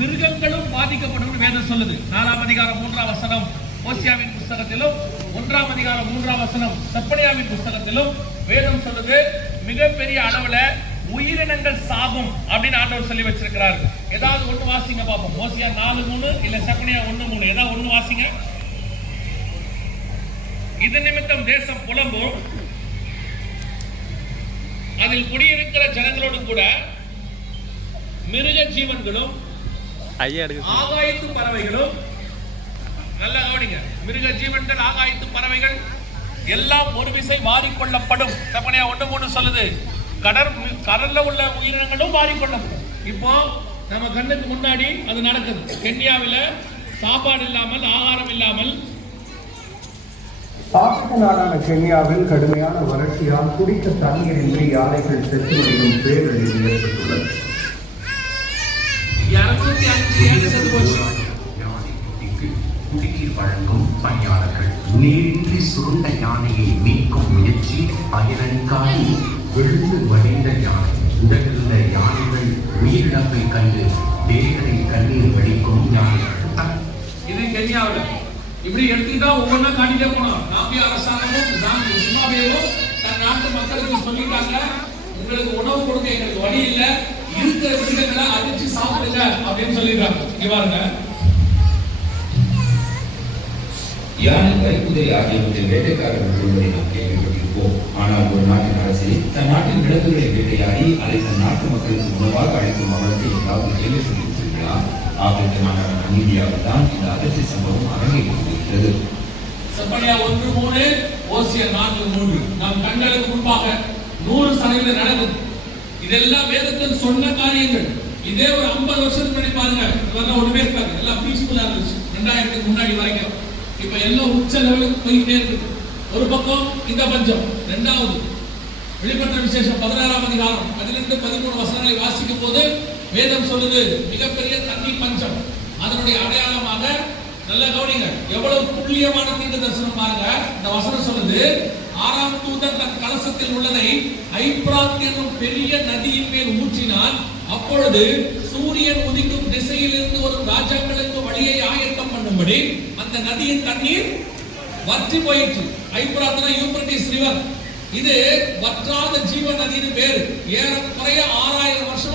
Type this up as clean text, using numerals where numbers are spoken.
மிருகங்களும் பாதிக்கப்படும் வேதம் சொல்லுது. 4ஆம் அதிகாரம் 3ஆம் வசனம் ஓசியாவின் புஸ்தகத்திலும் 1ஆம் அதிகாரம் 3ஆம் வசனம் செப்பனியாவின் புஸ்தகத்திலும் வேதம் சொல்லுது. மிகப்பெரிய அளவுல உயிரினங்கள் சாகும் அப்படின்னு ஆண்டவர் சொல்லி வச்சிருக்கிறார். ஏதாவது ஒண்ணு வாசிங்க பாப்போம். ஓசியா 4:3 இல்ல செப்பனியா 1:3 ஏதாவது ஒண்ணு வாசிங்க. இது நிமித்தம் தேசம் புலம்பும், அதில் குடியிருக்கிற ஜனங்களோடு கூட மிருக ஜீவன்களும் ஆகாயத்து பறவைகளும், நல்ல கவனிங்க, மிருக ஜீவன்கள் ஆகாயத்து பறவைகள் எல்லாம் ஒரு விசை வாரிக்கொள்ளப்படும். செப்பனியா 1:3 சொல்லுது. கடல்ல உள்ள உயிரினங்களும் வாரிக்கொள்ளப்படும். இப்போ நம்ம கண்ணுக்கு முன்னாடி அது நடக்குது. கென்யாவில சாப்பாடு இல்லாமல், ஆகாரம் இல்லாமல், ஆப்பிரிக்க நாடான கென்யாவில் கடுமையான வறட்சியால் குடிக்க தண்ணீரின்றி யானைகள் செத்து வரும் பேரழிவு ஏற்பட்டுள்ளது. குடிநீர் வழங்கும் பணியாளர்கள் நீரின்றி சுருண்ட யானையை மீட்கும் முயற்சி பயனளிக்காது விழுந்து வடிந்த யானை. உடலுள்ள யானைகள் உயிரிழப்பை கண்டு வேதனை கண்ணீர் வடிக்கும் யானைகள். இது கென்யாவில் இப்படி எடுத்துக்கிட்டா ஒவ்வொன்றா காட்டிட்டே போனோம். நாபியா அரசாங்கமும் ஜிம்பாப்வேவும் தன் நாட்டு மக்களுக்கு சொல்லிட்டாங்க, உங்களுக்கு உணவு கொடுக்க எங்களுக்கு வழி இல்லை, இருக்கிற விஷயங்களை அடிச்சு சாப்பிடுங்க அப்படின்னு சொல்லிடுறாங்க. இங்க பாருங்க, யானை, வரிக்குதிரை ஆகியவற்றில் வேட்டைக்காரர்கள் கொள்வதை நாம் கேள்விப்பட்டிருப்போம். ஆனால் ஒரு நாட்டின் அரசு தன் நாட்டின் விலங்குகளை வேட்டையாடி அதை தன் நாட்டு மக்களுக்கு உணவாக அளிக்கும் அவர்களுக்கு ஏதாவது கேள்விப்பட்டிருக்கிறீர்களா? ஆப்பிரிக்க நாடான நமீபியாவில் தான் இந்த அதிர்ச்சி சம்பவம் அரங்கேறியிருக்கிறது. செப்பனியா 1:3 ஓசியா 4:3 நம் கண்களுக்கு முன்பாக 100% நடக்குது. இதெல்லாம் வேதத்தில் சொன்ன காரியங்கள். இதே ஒரு 50 வருஷத்துக்கு முன்னாடி பாருங்க, இதெல்லாம் ஒண்ணுமே இருக்காது, எல்லாம் பீஸ்ஃபுல்லா இருந்துச்சு 2000க்கு முன்னாடி வரைக்கும். இப்ப எல்லாம் உச்ச லெவலுக்கு போயிட்டே இருக்கு. ஒரு பக்கம் இந்த பஞ்சம், இரண்டாவது வெளிப்பட்ட விசேஷம் 16ஆம் அதிகாரம் 12-13 வசனங்களை வாசிக்கும் போது வேதம் சொல்லுது மிகப்பெரிய தண்ணி பஞ்சம். அதனுடைய அடையாளமாக நல்ல கவனிங்க, எவ்வளவு துல்லியமான தீர்க்க தரிசனம் பாருங்க. இந்த வசனம் சொல்லுது, 6ஆம் தூதன் தன் கலசத்தில் உள்ளதை ஐப்ராத் என்னும் பெரிய நதியின் மேல் ஊற்றினான். அப்பொழுது சூரியன் உதிக்கும் திசையிலிருந்து வரும் ராஜாக்களுக்கு வழியை ஆயத்தம் பண்ணும்படி அந்த நதியின் தண்ணீர் வற்றி போயிற்று. ஐப்ராத்னா யூப்ரட்டிஸ் ரிவர். இது வற்றாத ஜீவ நதியின் பேரு. ஏறக்குறைய 6000 வருஷம்